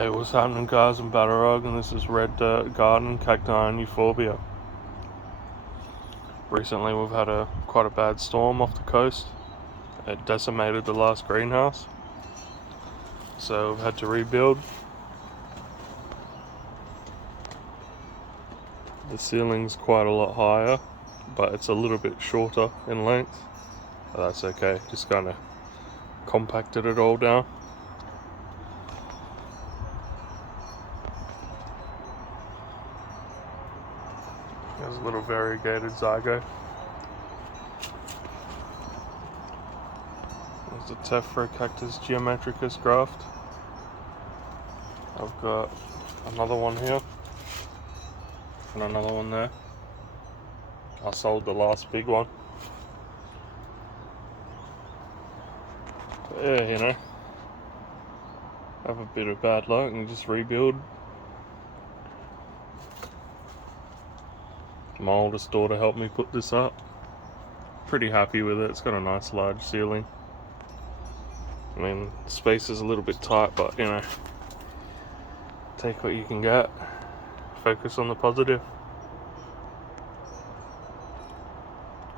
Hey, what's happening, guys? I'm Batterog, and this is Red Dirt Garden Cacti and Euphorbia. Recently, we've had quite a bad storm off the coast. It decimated the last greenhouse, so we've had to rebuild. The ceiling's quite a lot higher, but it's a little bit shorter in length. But that's okay, just kind of compacted it all down. There's a little variegated zygote. There's the psdeuocactus geometricus graft. I've got another one here and another one there. I sold the last big one. But yeah, you know, have a bit of bad luck and just rebuild. My oldest daughter helped me put this up. Pretty happy with it. It's got a nice large ceiling. I mean, space is a little bit tight, but you know, take what you can get. Focus on the positive.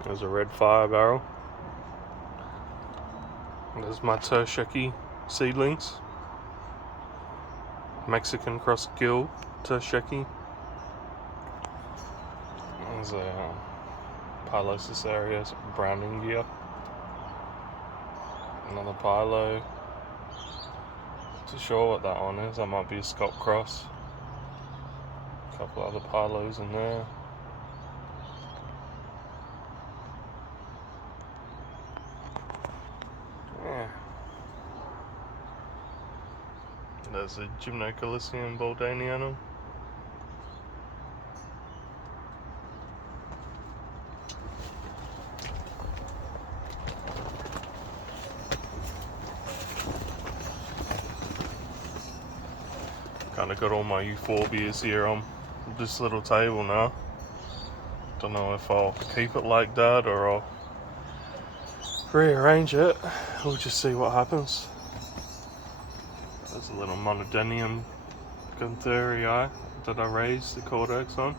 There's a red fire barrel. There's my tersheki seedlings. Mexican cross gill tersheki. There's a pilosis area, branding gear. Another pilo. Not too sure what that one is. That might be a scalp cross. A couple other pilos in there. Yeah. There's a Gymnocalycium baldanianum. Kind of got all my euphorbias here on this little table now. Don't know if I'll keep it like that or I'll rearrange it. We'll just see what happens. There's a little monodenium guntherei that I raised the cortex on.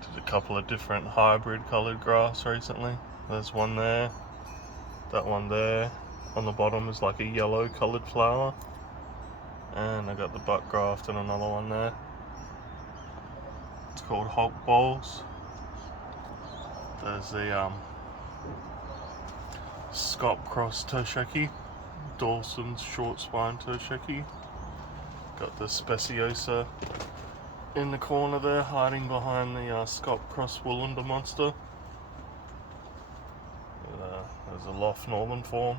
Did a couple of different hybrid coloured grafts recently. There's one there, that one there. On the bottom is like a yellow coloured flower. And I got the butt graft and another one there. It's called Hulk Balls. There's the Scop Cross tersheki, Dawson's short spine tersheki. Got the Speciosa in the corner there, hiding behind the Scop Cross Woolander monster. There's a Loft Northern form.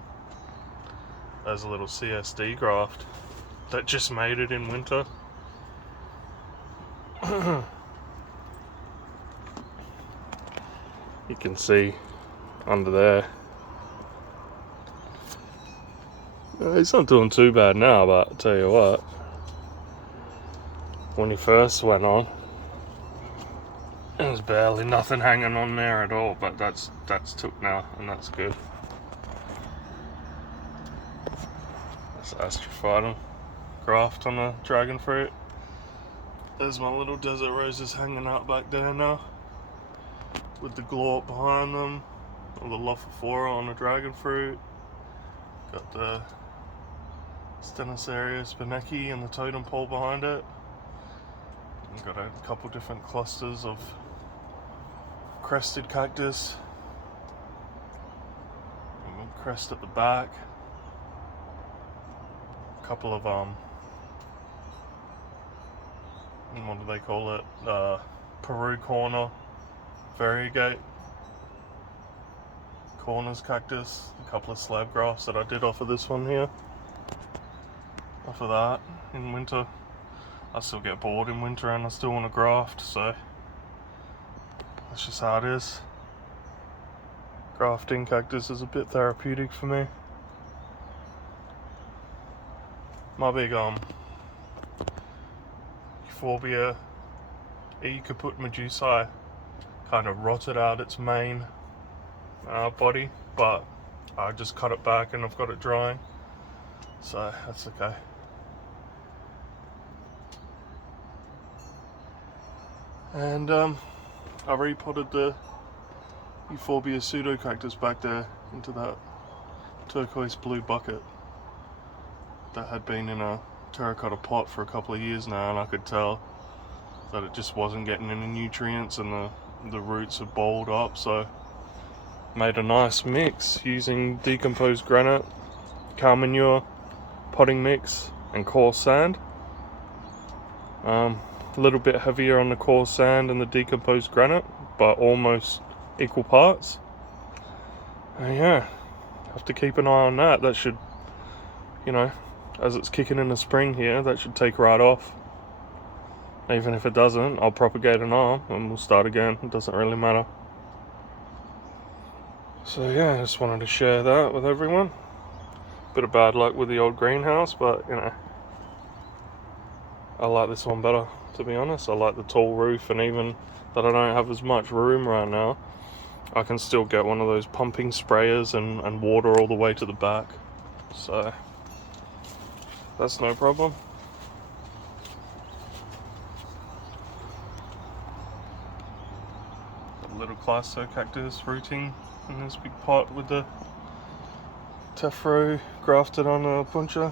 There's a little CSD graft that just made it in winter. You can see under there. It's not doing too bad now, but I'll tell you what, when he first went on, there's barely nothing hanging on there at all, but that's took now, and that's good. That's astrophytum graft on a dragon fruit. There's my little desert roses hanging out back there now, with the glort behind them, or the Lophophora on a dragon fruit. Got the Stenoceria spinecki and the totem pole behind it. I've got a couple different clusters of crested cactus. Crest at the back. A couple of what do they call it? Peru corner variegate corners cactus. A couple of slab grafts that I did off of this one here. Off of that in winter. I still get bored in winter and I still want to graft, so that's just how it is. Grafting cactus is a bit therapeutic for me. My big euphorbia caput medusae kind of rotted out its main body, but I just cut it back and I've got it drying, so that's okay. And I repotted the euphorbia psdeuocactus back there into that turquoise blue bucket that had been in a terracotta pot for a couple of years now, and I could tell that it just wasn't getting any nutrients and the roots had balled up, so made a nice mix using decomposed granite, cow manure, potting mix and coarse sand. A little bit heavier on the coarse sand and the decomposed granite, but almost equal parts. And yeah, have to keep an eye on that. That should, you know, as it's kicking in the spring here, that should take right off. Even if it doesn't, I'll propagate an arm and we'll start again. It doesn't really matter. So yeah, I just wanted to share that with everyone. Bit of bad luck with the old greenhouse, but you know, I like this one better, to be honest. I like the tall roof, and even that I don't have as much room right now, I can still get one of those pumping sprayers and water all the way to the back. So that's no problem. A little psdeuocactus rooting in this big pot with the tephro grafted on a puncher.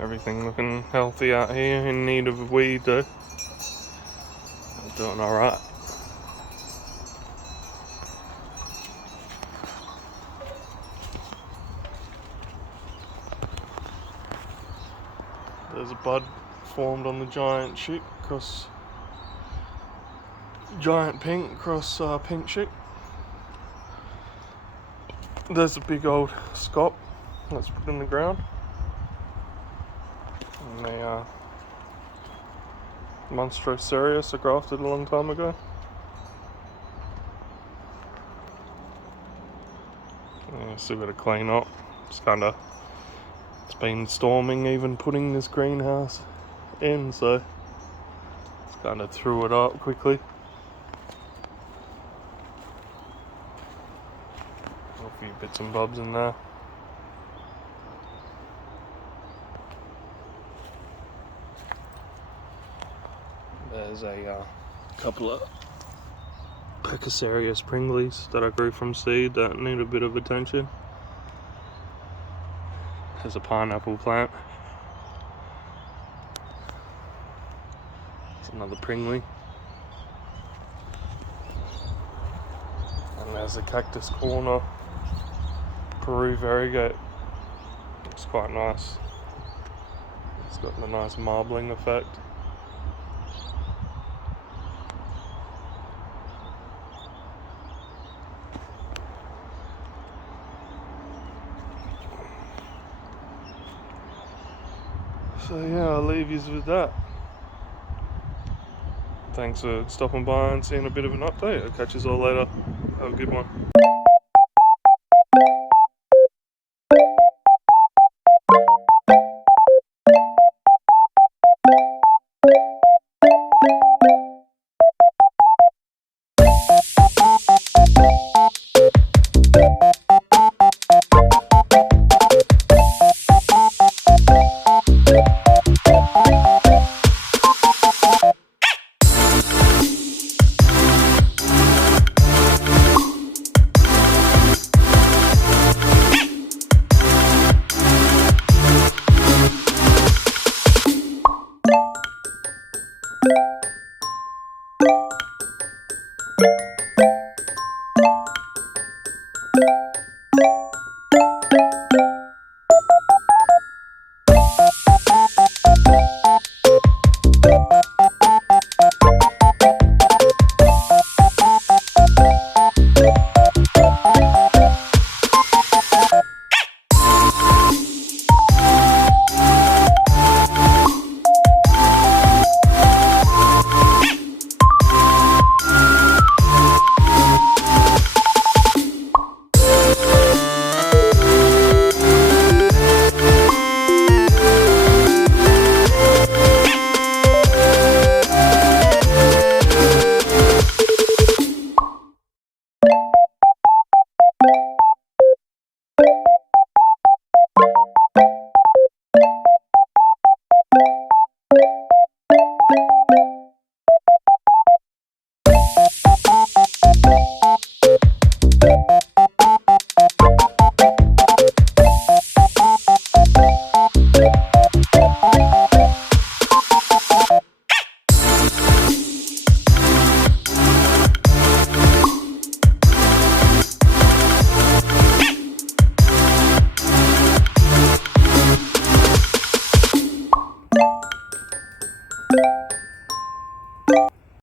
Everything looking healthy out here, in need of a weed though. I'm doing alright. There's a bud formed on the giant chick across giant pink across pink chick. There's a big old scop that's put in the ground. And the Monstroserius I grafted a long time ago. Yeah, still got to clean up. It's been storming even putting this greenhouse in, so just kind of threw it up quickly. A few bits and bobs in there. There's a couple of Pecasarius pringles that I grew from seed that need a bit of attention. There's a pineapple plant. There's another pringly. And there's a cactus corner, Peru variegate. Looks quite nice. It's got the nice marbling effect. So yeah, I'll leave you with that. Thanks for stopping by and seeing a bit of an update. I'll catch you all later. Have a good one.